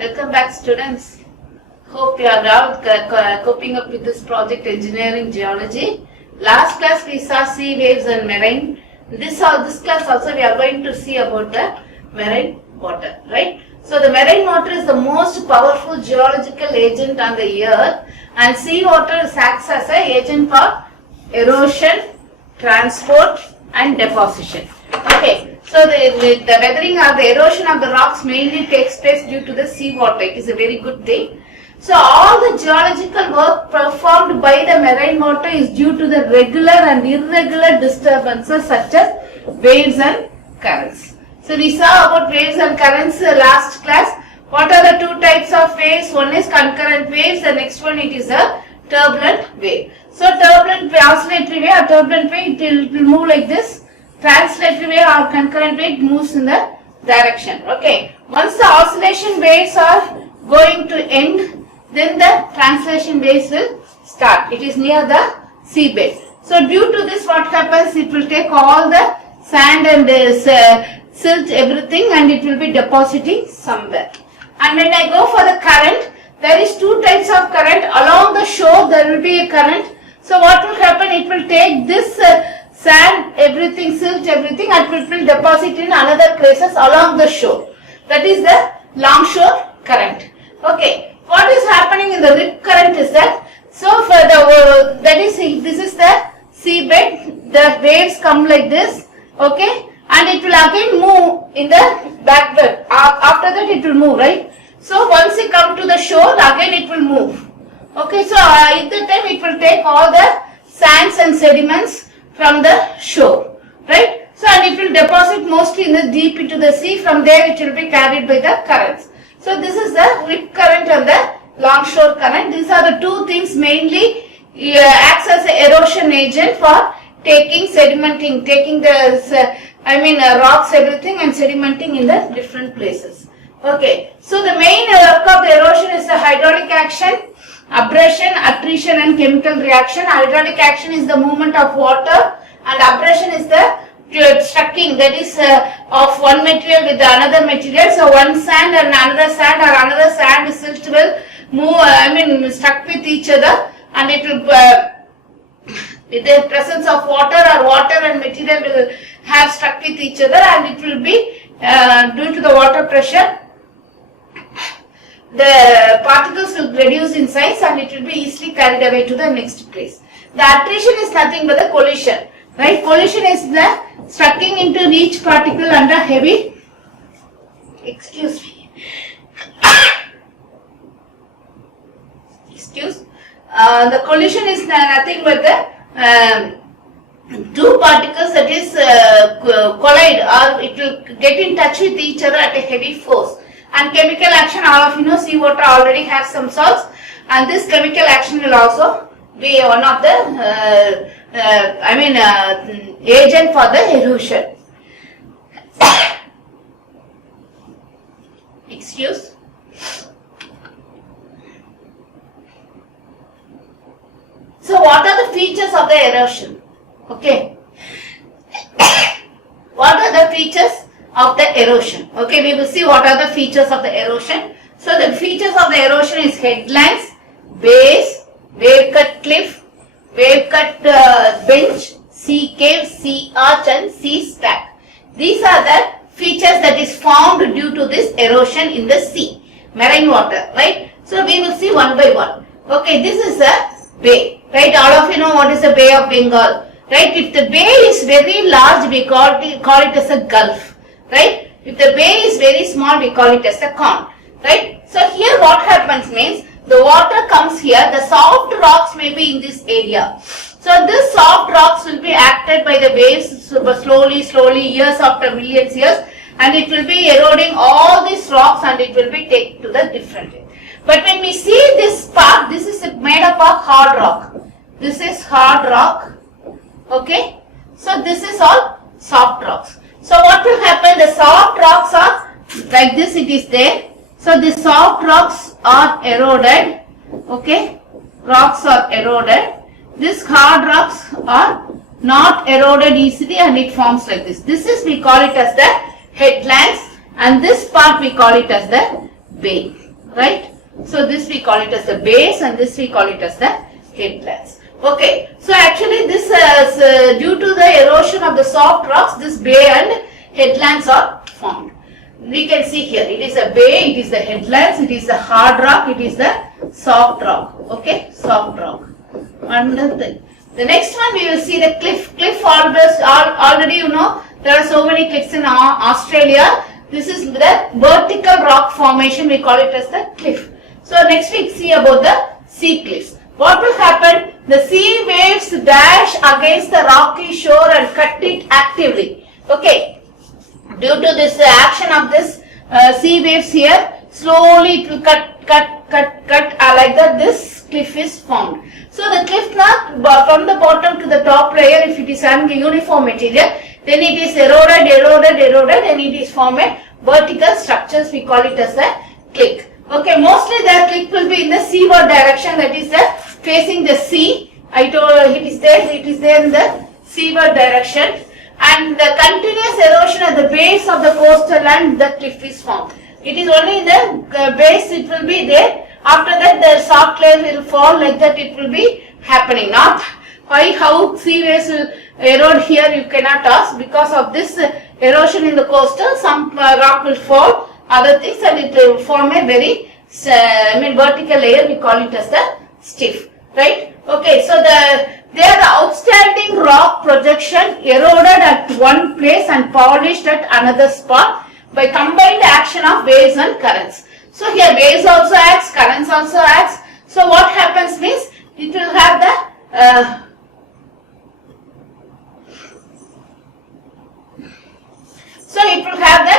Welcome back, students. Hope you are all coping up with this project engineering geology. Last class we saw sea waves and marine. This class also we are going to see about the marine water, right? So the marine water is the most powerful geological agent on the earth, and sea water acts as an agent for erosion, transport and deposition. Okay, so the weathering or the erosion of the rocks mainly takes place due to the sea water. It is a very good thing. So all the geological work performed by the marine water is due to the regular and irregular disturbances such as waves and currents. So we saw about waves and currents last class. What are the two types of waves? One is concurrent waves, the next one it is a turbulent wave. So turbulent wave, oscillatory wave or turbulent wave, it will move like this. Translatory wave or concurrent wave moves in the direction. Okay. Once the oscillation waves are going to end, then the translation waves will start. It is near the seabed. So due to this, what happens? It will take all the sand and silt, everything, and it will be depositing somewhere. And when I go for the current, there is two types of current. Along the shore, there will be a current. So what will happen? It will take this sand, everything, silt, everything, and it will deposit in another places along the shore. That is the longshore current. Okay. What is happening in the rip current is that, so for the, this is the seabed, the waves come like this, okay, and it will again move in the backward. After that it will move, right? So once you come to the shore, again it will move. Okay, so at that time it will take all the sands and sediments from the shore, right? So and it will deposit mostly in the deep into the sea. From there it will be carried by the currents. So this is the rip current and the longshore current. These are the two things mainly acts as an erosion agent for taking sedimenting, taking the rocks, everything, and sedimenting in the different places. Okay, so the main work of the erosion is the hydraulic action, abrasion, attrition and chemical reaction. Hydraulic action is the movement of water, and abrasion is the stacking, that is of one material with another material. So one sand and another sand or another sand silt will move, stuck with each other, and it will with the presence of water or water and material will have stuck with each other, and it will be due to the water pressure, the particles will reduce in size and it will be easily carried away to the next place. The attrition is nothing but the collision, right? Collision is the stucking into each particle under heavy, the collision is nothing but the two particles that is collide, or it will get in touch with each other at a heavy force. And chemical action, all of you know, seawater already has some salts, and this chemical action will also be one of the agent for the erosion. Excuse. So what are the features of the erosion? Okay. What are the features of the erosion? Okay, we will see what are the features of the erosion. So the features of the erosion is headlands, bays, wave cut cliff, wave cut bench, sea cave, sea arch and sea stack. These are the features that is formed due to this erosion in the sea, marine water, right? So we will see one by one. Okay, this is a bay, right? All of you know what is the Bay of Bengal, right? If the bay is very large, we call it as a gulf, right? If the bay is very small, we call it as a con, right? So here what happens means, the water comes here, the soft rocks may be in this area. So this soft rocks will be acted by the waves slowly, years after millions years, and it will be eroding all these rocks and it will be taken to the different way. But when we see this part, this is made up of hard rock. This is hard rock, okay? So this is all soft rocks. So what will happen? The soft rocks are like this, it is there. So the soft rocks are eroded, okay? Rocks are eroded. These hard rocks are not eroded easily and it forms like this. This is, we call it as the headlands, and this part we call it as the bay. right? So this we call it as the base and this we call it as the headlands. Okay, so actually this is due to the erosion of the soft rocks, this bay and headlands are formed. We can see here, it is a bay, it is the headlands, it is the hard rock, it is the soft rock. Okay, soft rock. Another thing. The next one we will see the cliff. Cliff already you know, there are so many cliffs in Australia. This is the vertical rock formation, we call it as the cliff. So next we see about the sea cliffs. What will happen? The sea waves dash against the rocky shore and cut it actively. Okay. Due to this action of this sea waves here, slowly it will cut like that. This cliff is formed. So the cliff now from the bottom to the top layer, if it is having a uniform material, then it is eroded, and it is formed a vertical structures. We call it as a cliff. Okay, mostly the cliff will be in the seaward direction, that is facing the sea. I told it is there in the seaward direction, and the continuous erosion at the base of the coastal land, the cliff is formed. It is only in the base it will be there. After that the soft layer will fall, like that it will be happening. Not how sea waves will erode here, you cannot ask. Because of this erosion in the coastal, some rock will fall, other things, and it will form a very vertical layer. We call it as the stiff, right? Okay, so they are the outstanding rock projection eroded at one place and polished at another spot by combined action of waves and currents. So here waves also acts, currents also acts. So what happens means it will have the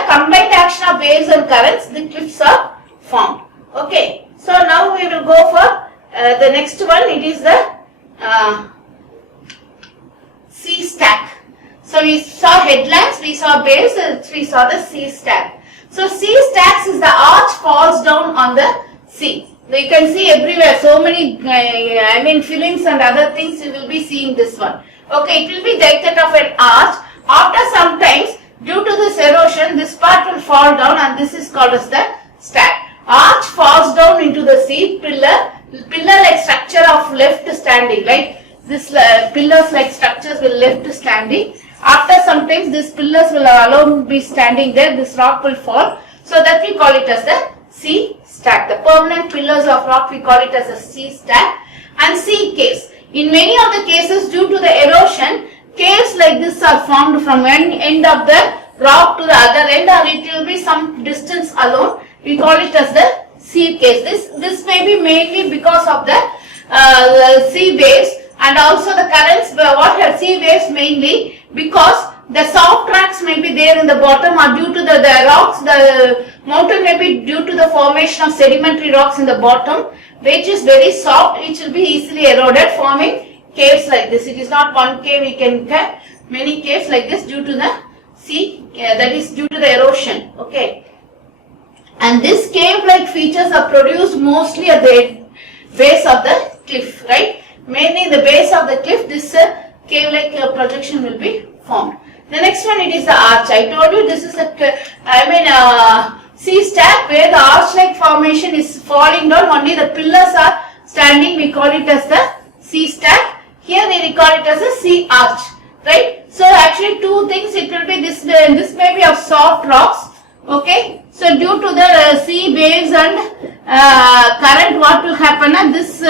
combined action of waves and currents. The cliffs are formed. Okay. So now we will go for the next one. It is the sea stack. So we saw headlands, we saw bays, we saw the sea stack. So sea stacks is the arch falls down on the sea. You can see everywhere so many fillings and other things. You will be seeing this one. Okay, it will be like that of an arch. After some times, due to this erosion, this part will fall down, and this is called as the stack. Arch falls down into the sea. Pillar-like structure of left standing, like this pillars-like structures will left standing. After some times, these pillars will alone be standing there. This rock will fall. So that we call it as the sea stack. The permanent pillars of rock, we call it as a sea stack. And sea caves. In many of the cases, due to the erosion, caves like this are formed from one end of the rock to the other end, or it will be some distance alone. We call it as the sea caves. This may be mainly because of the sea waves, and also the currents. What are sea waves mainly? Because the soft rocks may be there in the bottom, or due to the rocks, the mountain may be due to the formation of sedimentary rocks in the bottom, which is very soft, which will be easily eroded, forming caves like this. It is not one cave, we can get many caves like this due to the sea, that is due to the erosion. Okay. And these cave-like features are produced mostly at the base of the cliff, right? Mainly the base of the cliff, this cave-like projection will be formed. The next one, it is the arch. I told you this is a, sea stack where the arch-like formation is falling down. Only the pillars are standing. We call it as the sea stack. Here we call it as a sea arch, right? So actually two things. It will be this may be of soft rocks. Okay. So due to the sea waves and current, what will happen? This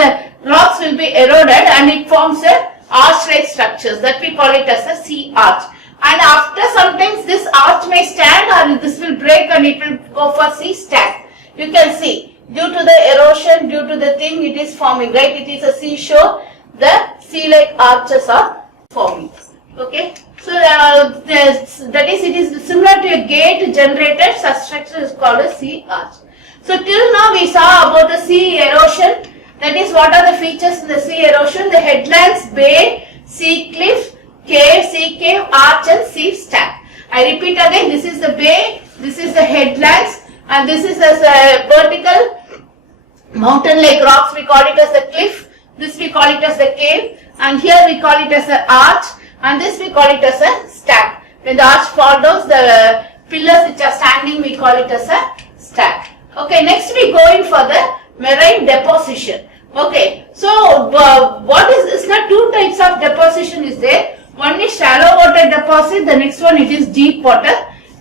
rocks will be eroded and it forms a arch-like structures, that we call it as a sea arch. And after sometimes this arch may stand, or this will break and it will go for sea stack. You can see due to the erosion, due to the thing, it is forming, right? It is a seashore. The sea-like arches are forming. Okay. So that is, it is similar to a gate generated. Such structure is called a sea arch. So till now we saw about the sea erosion. That is, what are the features in the sea erosion? The headlands, bay, sea cliff, cave, sea cave, arch and sea stack. I repeat again, this is the bay, this is the headlands, and this is the vertical mountain-like rocks, we call it as the cliff. This we call it as the cave, and here we call it as the arch, and this we call it as a When the arch falls down, the pillars which are standing, we call it as a stack. Okay, next we go in for the marine deposition. Okay, so what is this? Now two types of deposition is there. One is shallow water deposit, the next one it is deep water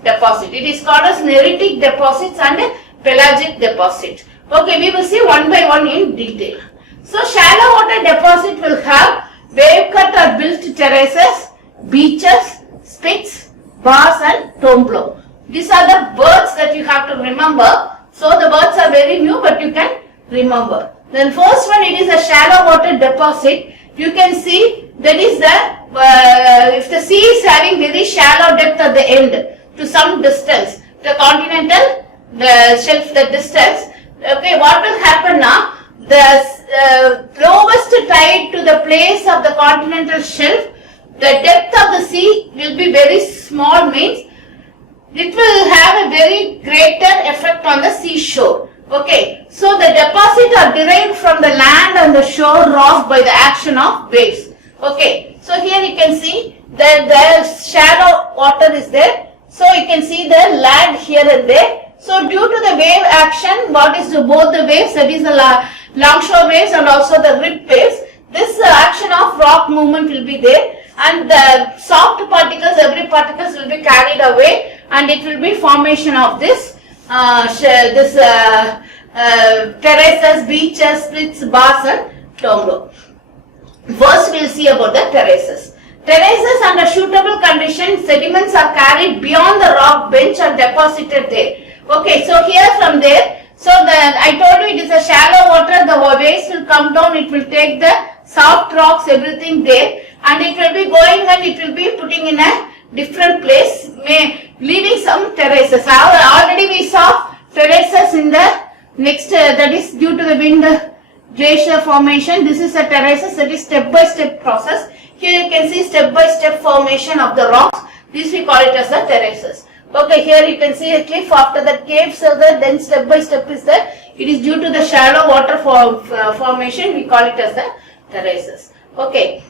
deposit. It is called as neritic deposits and pelagic deposit. Okay, we will see one by one in detail. So shallow water deposit will have wave cut or built terraces, beaches, spits, bars and tomblow. These are the words that you have to remember. So the words are very new, but you can remember. Then first one, it is a shallow water deposit. You can see that is the if the sea is having very shallow depth at the end to some distance, the continental shelf, the distance. Okay, what will happen now? The lowest tide to the place of the continental shelf, the depth of the sea will be very small, means it will have a very greater effect on the seashore. Okay, so the deposit are derived from the land and the shore rock by the action of waves. Okay, so here you can see that the shallow water is there. So you can see the land here and there. So due to the wave action, what is both the waves, that is the longshore waves and also the rip waves, this action of rock movement will be there, and the soft particles, every particles will be carried away, and it will be formation of this terraces, beaches, splits, bars and tomblow. First we will see about the terraces. Terraces under suitable conditions, sediments are carried beyond the rock bench and deposited there. Okay, so here from there, so I told you it is a shallow water, the waves will come down, it will take the soft rocks, everything there, and it will be going and it will be putting in a different place, leaving some terraces. Already we saw terraces in the next, that is due to the wind glacier formation. This is a terraces, that is step by step process. Here you can see step by step formation of the rocks. This we call it as the terraces. Okay, here you can see a cliff, after that caves are there, then step by step is there. It is due to the shallow water formation, we call it as the terraces. Okay,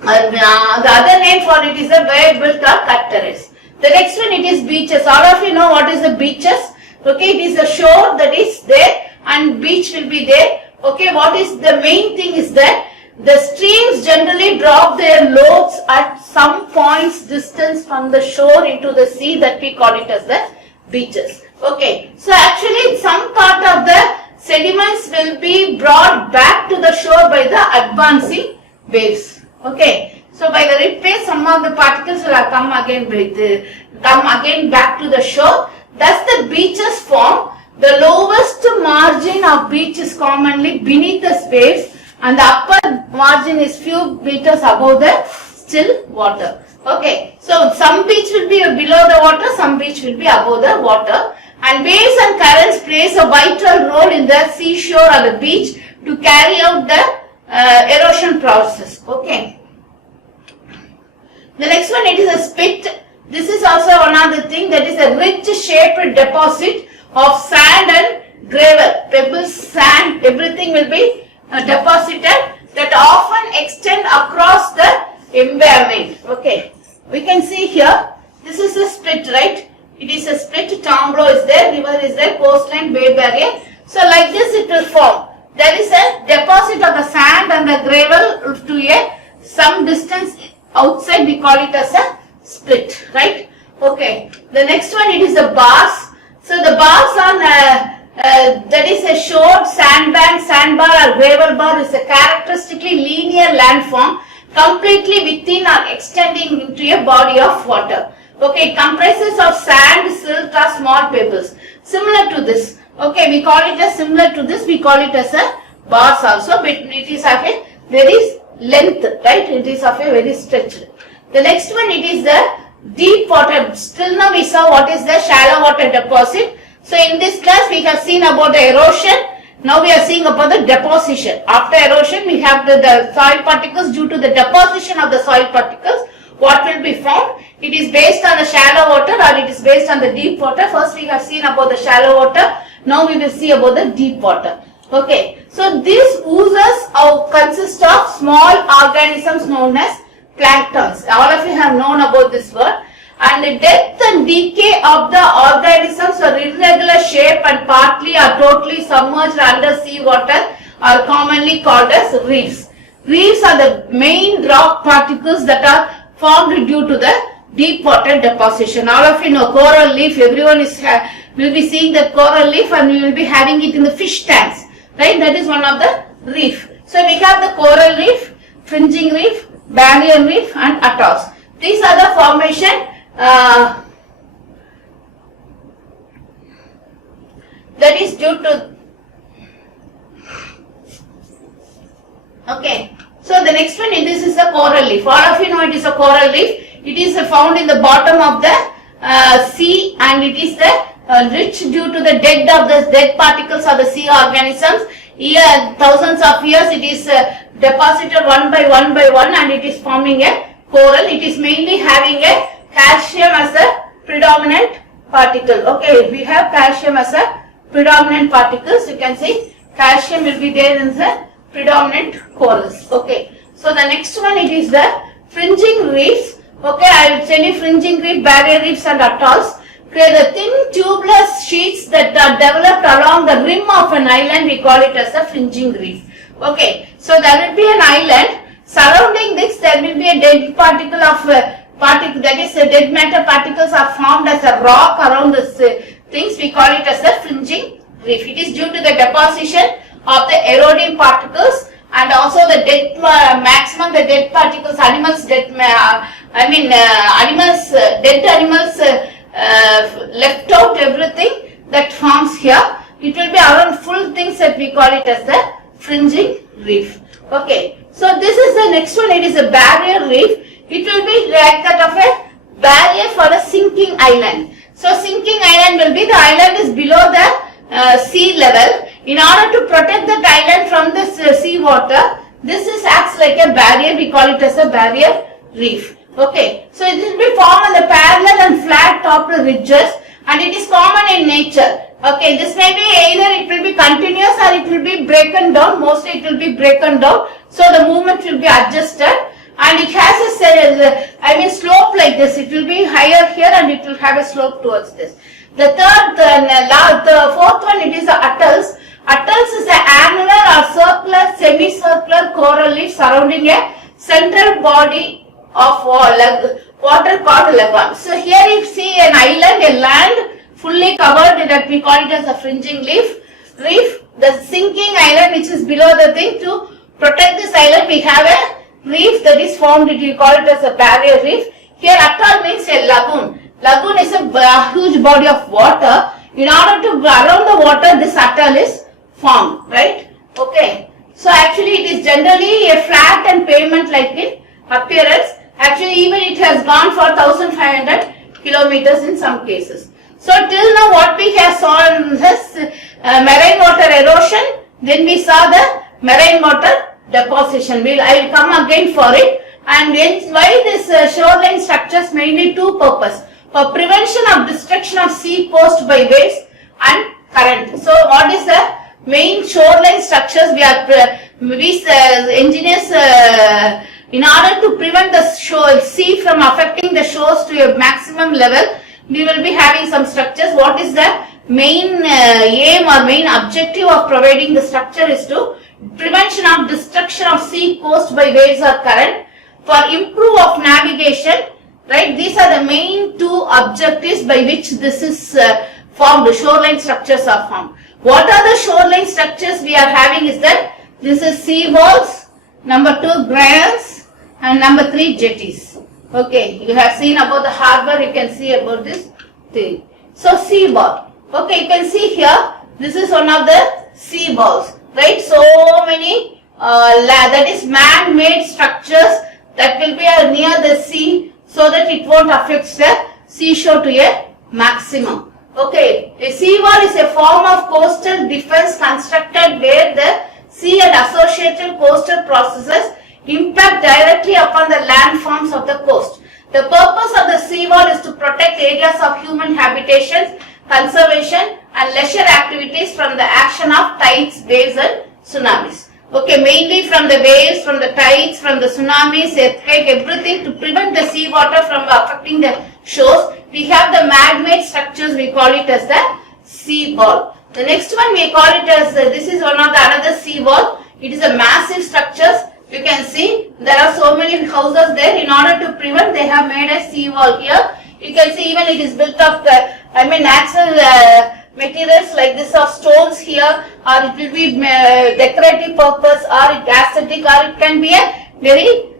and the other name for it is a wave built or cut terrace. The next one, it is beaches. All of you know what is the beaches. Okay, it is a shore that is there and beach will be there. Okay, what is the main thing is that the streams generally drop their loads at some points distance from the shore into the sea, that we call it as the beaches. Okay, so actually some part of the sediments will be brought back to the shore by the advancing waves. Okay, so by the rip wave, some of the particles will come again back to the shore. Thus the beaches form. The lowest margin of beach is commonly beneath the waves, and the upper margin is few meters above the still water. Okay, so some beach will be below the water, some beach will be above the water, and waves and currents plays a vital role in the seashore or the beach to carry out the erosion process. Okay, the next one, it is a spit. This is also one other thing, that is a ridge shaped deposit of sand and gravel, pebbles, sand, everything will be deposited, that often extend across the environment. Okay, we can see here, this is a split, right? It is a split, tomblow is there, river is there, coastline, bay barrier. So like this it will form. There is a deposit of the sand and the gravel to some distance outside, we call it as a split, right? Okay, the next one, it is the bars. So the bars on that is a short sandbank, sandbar or gravel bar is a characteristically linear landform completely within or extending into a body of water. Okay, it comprises of sand, silt or small pebbles. Similar to this. Okay, we call it as similar to this, we call it as a bars also, but it is of a very length, right? It is of a very stretched. The next one, it is the deep water. Still now we saw what is the shallow water deposit. So in this class we have seen about the erosion. Now we are seeing about the deposition. After erosion we have the soil particles. Due to the deposition of the soil particles, what will be formed? It is based on the shallow water or it is based on the deep water. First we have seen about the shallow water. Now we will see about the deep water. Okay. So these oozes consist of small organisms known as planktons. All of you have known about this word. and the death and decay of the organisms are irregular shape and partly or totally submerged under sea water are commonly called as reefs. Reefs are the main rock particles that are formed due to the deep water deposition. All of you know coral reef, everyone will be seeing the coral reef and we will be having it in the fish tanks, right? That is one of the reef. So we have the coral reef, fringing reef, barrier reef and atolls. These are the formation that is due to. Okay, so the next one, this is a coral reef. All of you know it is a coral reef. It is found in the bottom of the sea and it is the rich due to the dead particles of the sea organisms. Here, thousands of years it is deposited one by one and it is forming a coral. It is mainly having a calcium as a predominant particle. Okay, we have calcium as a predominant particles. You can see calcium will be there in the predominant corals. Okay, so the next one, it is the fringing reefs. Okay, I will tell you fringing reef, barrier reefs and atolls. Okay, the thin tubulous sheets that are developed along the rim of an island, we call it as a fringing reef. Okay, so there will be an island. Surrounding this, there will be a dead particle of that is dead matter particles are formed as a rock around this things. We call it as a fringing reef. It is due to the deposition of the eroding particles and also the dead maximum the dead particles, animals dead dead animals left out everything that forms here. It will be around full things that we call it as the fringing reef. Okay, so this is the next one. It is a barrier reef. It will be like that of a barrier for a sinking island. So sinking island will be the island is below the sea level. In order to protect that island from the sea water, this acts like a barrier. We call it as a barrier reef. Okay, so it will be formed on the parallel and flat topped ridges and it is common in nature. Okay, this may be either it will be continuous or it will be broken down. Mostly it will be broken down. So the movement will be adjusted and it has a slope like this. It will be higher here and it will have a slope towards this. The fourth one, it is the atolls. Atolls is an annular or circular, semicircular coral reef surrounding a central body of water called lagoon. So here you see an island, a land fully covered that we call it as a fringing reef. The sinking island which is below the thing, to protect this island we have a reef that is formed. We call it as a barrier reef. Here atoll means a lagoon. Lagoon is a huge body of water. In order to go around the water, this atoll is formed, right? Okay. So actually it is generally a flat and pavement like in appearance. Actually even it has gone for 1500 kilometers in some cases. So till now what we have saw in this marine water erosion, then we saw the marine water deposition. I will come again for it. And why this shoreline structures? Mainly two purposes. For prevention of destruction of sea coast by waves and current. So what is the main shoreline structures? Engineers, in order to prevent the sea from affecting the shores to a maximum level, we will be having some structures. What is the main aim or main objective of providing the structure is to prevention of destruction of sea coast by waves or current, for improve of navigation, right? These are the main two objectives by which this is formed. The shoreline structures are formed. What are the shoreline structures we are having is that this is sea walls, number 2 grants, and number 3 jetties. Okay, you have seen about the harbor, you can see about this thing. So sea wall. Okay, you can see here, this is one of the sea walls, right? So many that is man-made structures that will be near the sea so that it won't affect the seashore to a maximum. Okay, a sea wall is a form of coastal defense constructed where the sea and associated coastal processes impact directly upon the landforms of the coast. The purpose of the seawall is to protect areas of human habitations, conservation and leisure activities from the action of tides, waves and tsunamis. Okay, mainly from the waves, from the tides, from the tsunamis, earthquake, everything to prevent the seawater from affecting the shores. We have the man-made structures, we call it as the sea wall. The next one we call it as, this is one of the another sea wall. It is a massive structures. You can see there are so many houses there. In order to prevent, they have made a sea wall here. You can see even it is built of the, natural materials like this of stones here, or it will be decorative purpose, or it aesthetic, or it can be a very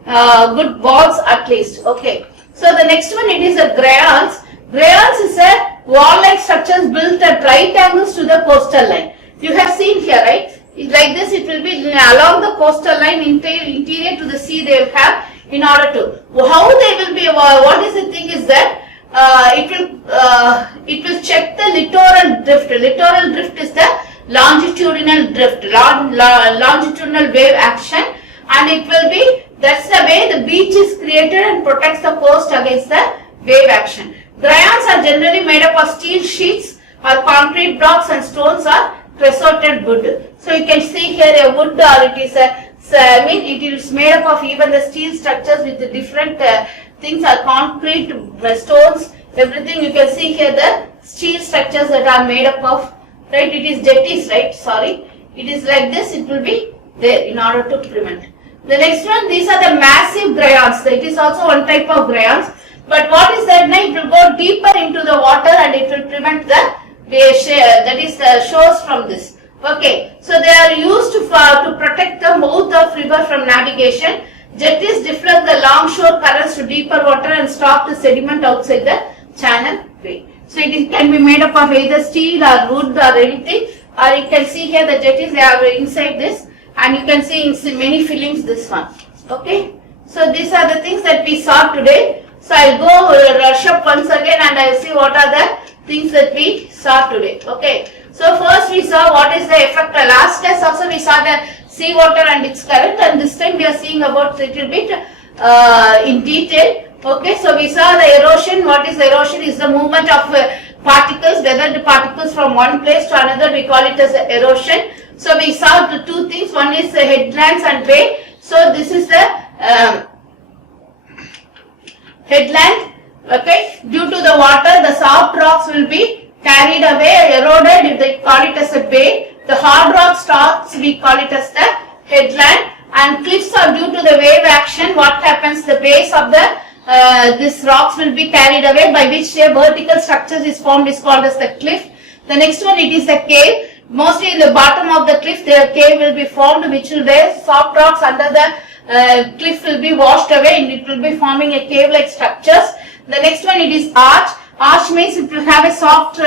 good walls at least. Okay. So the next one, it is a grayons. Grayons is a wall-like structures built at right angles to the coastal line. You have seen here, right? Like this, it will be along the coastal line, interior to the sea they will have in order to. How they will be, what is the thing is that it will check the littoral drift. Littoral drift is the longitudinal drift, longitudinal wave action, and it will be, that's the way the beach is created and protects the coast against the wave action. Grayons are generally made up of steel sheets or concrete blocks, and stones are resorted wood. So you can see here a wood, or it is it is made up of even the steel structures with the different things, are concrete, stones, everything. You can see here the steel structures that are made up of, right? It is jetties, right? Sorry. It is like this, it will be there in order to prevent. The next one, these are the massive grayons. It is also one type of grayons. But what is that? Now it will go deeper into the water and it will prevent the that is the shores from this. Okay, so they are used to protect the mouth of river from navigation. Jetties deflect the longshore currents to deeper water and stop the sediment outside the channel way. So it can be made up of either steel or wood or anything. Or you can see here the jetties, they are inside this, and you can see in many films this one. Okay, so these are the things that we saw today. So I'll go rush up once again and I'll see what are the things that we saw today. Okay. So first we saw what is the effect. Last class also we saw the sea water and its current, and this time we are seeing about little bit in detail. Okay. So we saw the erosion. What is erosion? Is the movement of particles, whether the particles from one place to another, we call it as erosion. So we saw the two things. One is the headlands and bay. So this is the headland. Okay, due to the water, the soft rocks will be carried away, eroded, if they call it as a bay. The hard rock stocks, we call it as the headland. And cliffs are due to the wave action. What happens? The base of the this rocks will be carried away, by which a vertical structure is formed, is called as the cliff. The next one, it is the cave. Mostly in the bottom of the cliff, the cave will be formed, which will be soft rocks under the cliff will be washed away, and it will be forming a cave-like structures. The next one, it is arch. Arch means it will have a soft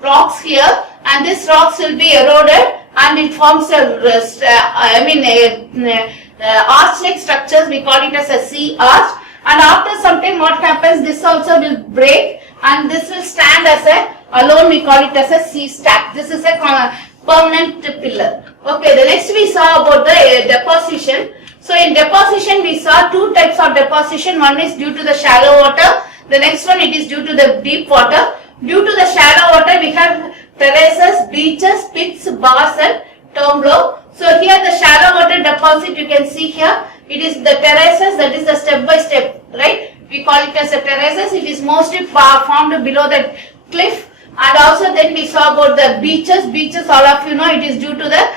rocks here, and this rocks will be eroded, and it forms a arch-like structures. We call it as a sea arch. And after some time, what happens? This also will break, and this will stand as a alone. We call it as a sea stack. This is a permanent pillar. Okay. The next we saw about the deposition. So in deposition, we saw two types of deposition. One is due to the shallow water. The next one, it is due to the deep water. Due to the shallow water, we have terraces, beaches, pits, bars, and tumblr. So here the shallow water deposit, you can see here, it is the terraces, that is the step by step, right? We call it as a terraces. It is mostly formed below the cliff. And also then we saw about the beaches. Beaches, all of you know, it is due to the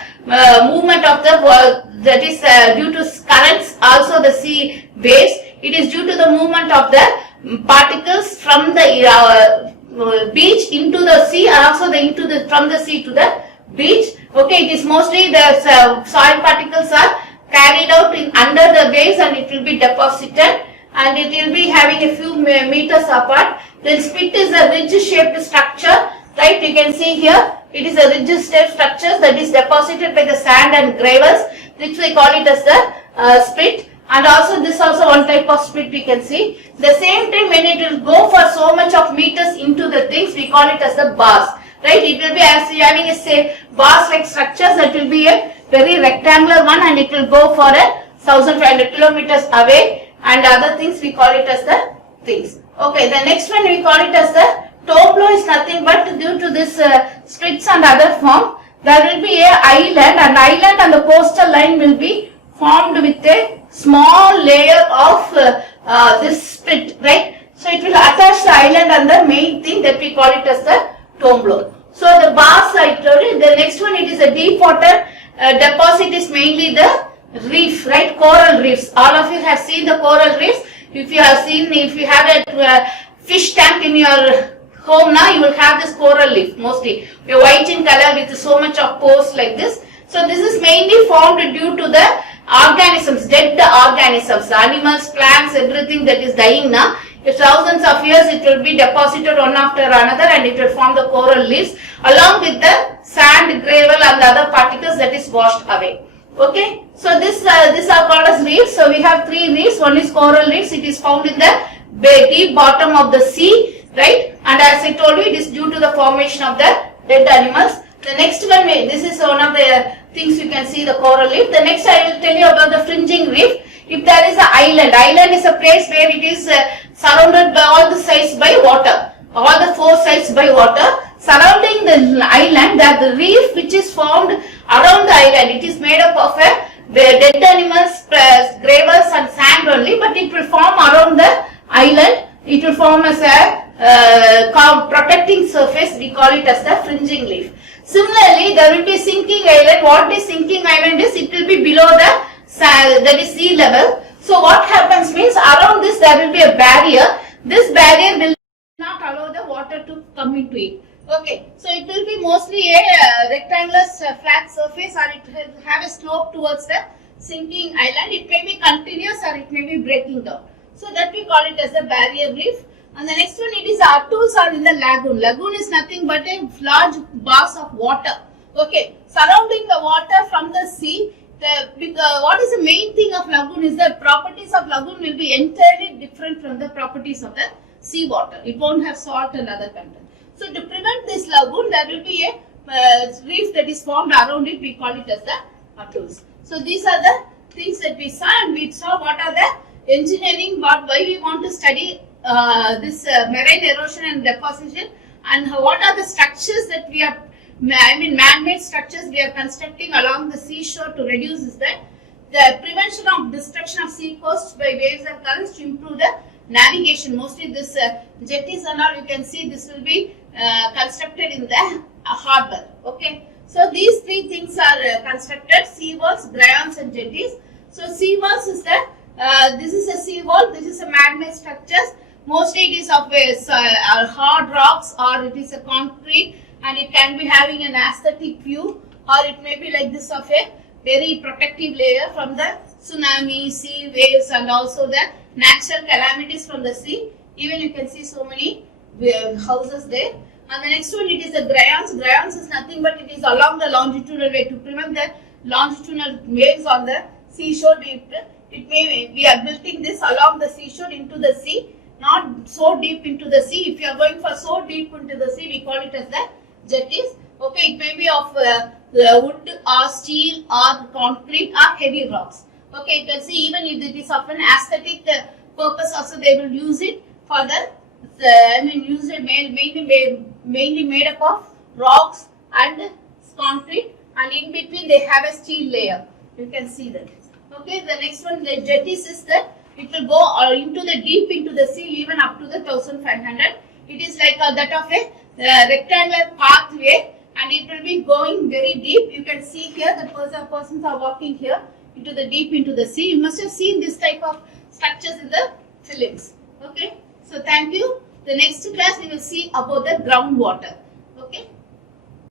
movement of the that is due to currents, also the sea waves. It is due to the movement of the particles from the beach into the sea, and also from the sea to the beach. Okay, it is mostly the soil particles are carried out under the waves, and it will be deposited, and it will be having a few meters apart. Then spit is a ridge-shaped structure, right? You can see here, it is a ridge-shaped structure that is deposited by the sand and gravels, which we call it as the spit. And also this also one type of spit we can see. The same time when it will go for so much of meters into the things, we call it as the bars, right? It will be as having a say bars like structures, that will be a very rectangular one, and it will go for 1,500 kilometers away, and other things we call it as the things. Okay, the next one we call it as the tumblr is nothing but due to this splits and other form, there will be a island, and the coastal line will be formed with a small layer of this split, right? So it will attach the island and the main thing that we call it as the tomblo. So the bars I told you, the next one it is a deep water deposit is mainly the reef, right? Coral reefs. All of you have seen the coral reefs. If you have seen, if you have a fish tank in your home now, you will have this coral reef mostly. White in color with so much of pores like this. So this is mainly formed due to the organisms, dead organisms, animals, plants, everything that is dying now. If thousands of years it will be deposited one after another and it will form the coral reefs along with the sand, gravel and the other particles that is washed away. Okay, so this are called as reefs. So we have three reefs. One is coral reefs. It is found in the deep bottom of the sea, right? And as I told you, it is due to the formation of the dead animals. The next one, this is one of the things you can see the coral reef. The next I will tell you about the fringing reef. If there is an island is a place where it is surrounded by all the sides by water, all the four sides by water. Surrounding the island, there are the reef which is formed around the island. It is made up of dead animals, gravels and sand only, but it will form around the island. It will form as a protecting surface. We call it as the fringing reef. Similarly, there will be sinking island. What is sinking island is? It will be below the that is sea level. So what happens means around this there will be a barrier. This barrier will not allow the water to come into it. Okay, so it will be mostly a rectangular flat surface or it will have a slope towards the sinking island. It may be continuous or it may be breaking down. So that we call it as a barrier reef. And the next one, it is atolls are in the lagoon. Lagoon is nothing but a large bars of water. Okay, surrounding the water from the sea. What is the main thing of lagoon is the properties of lagoon will be entirely different from the properties of the sea water. It won't have salt and other content. So to prevent this lagoon, there will be a reef that is formed around it. We call it as the atolls. So these are the things that we saw, and we saw what are the engineering, why we want to study this marine erosion and deposition, and what are the structures that we are, man-made structures we are constructing along the seashore to reduce is the prevention of destruction of sea coasts by waves and currents to improve the navigation. Mostly this jetties and all, you can see this will be constructed in the harbour. Okay, so these three things are constructed: sea walls, grayons and jetties. So sea walls is the this is a sea wall, this is a man-made structures. Mostly it is of hard rocks or it is a concrete, and it can be having an aesthetic view, or it may be like this of a very protective layer from the tsunami, sea waves and also the natural calamities from the sea. Even you can see so many houses there. And the next one, it is the grayons. Grayons is nothing but it is along the longitudinal way to prevent the longitudinal waves on the seashore. We are building this along the seashore into the sea, not so deep into the sea. If you are going for so deep into the sea, we call it as the jetties. Okay, it may be of wood or steel or concrete or heavy rocks. Okay, you can see even if it is of an aesthetic purpose also, they will use it for the use it mainly made up of rocks and concrete, and in between they have a steel layer. You can see that. Okay, the next one, the jetties is that it will go into the deep into the sea, even up to the 1500. It is like that of a rectangular pathway, and it will be going very deep. You can see here the persons are walking here into the deep into the sea. You must have seen this type of structures in the films. Okay, so thank you. The next class we will see about the groundwater.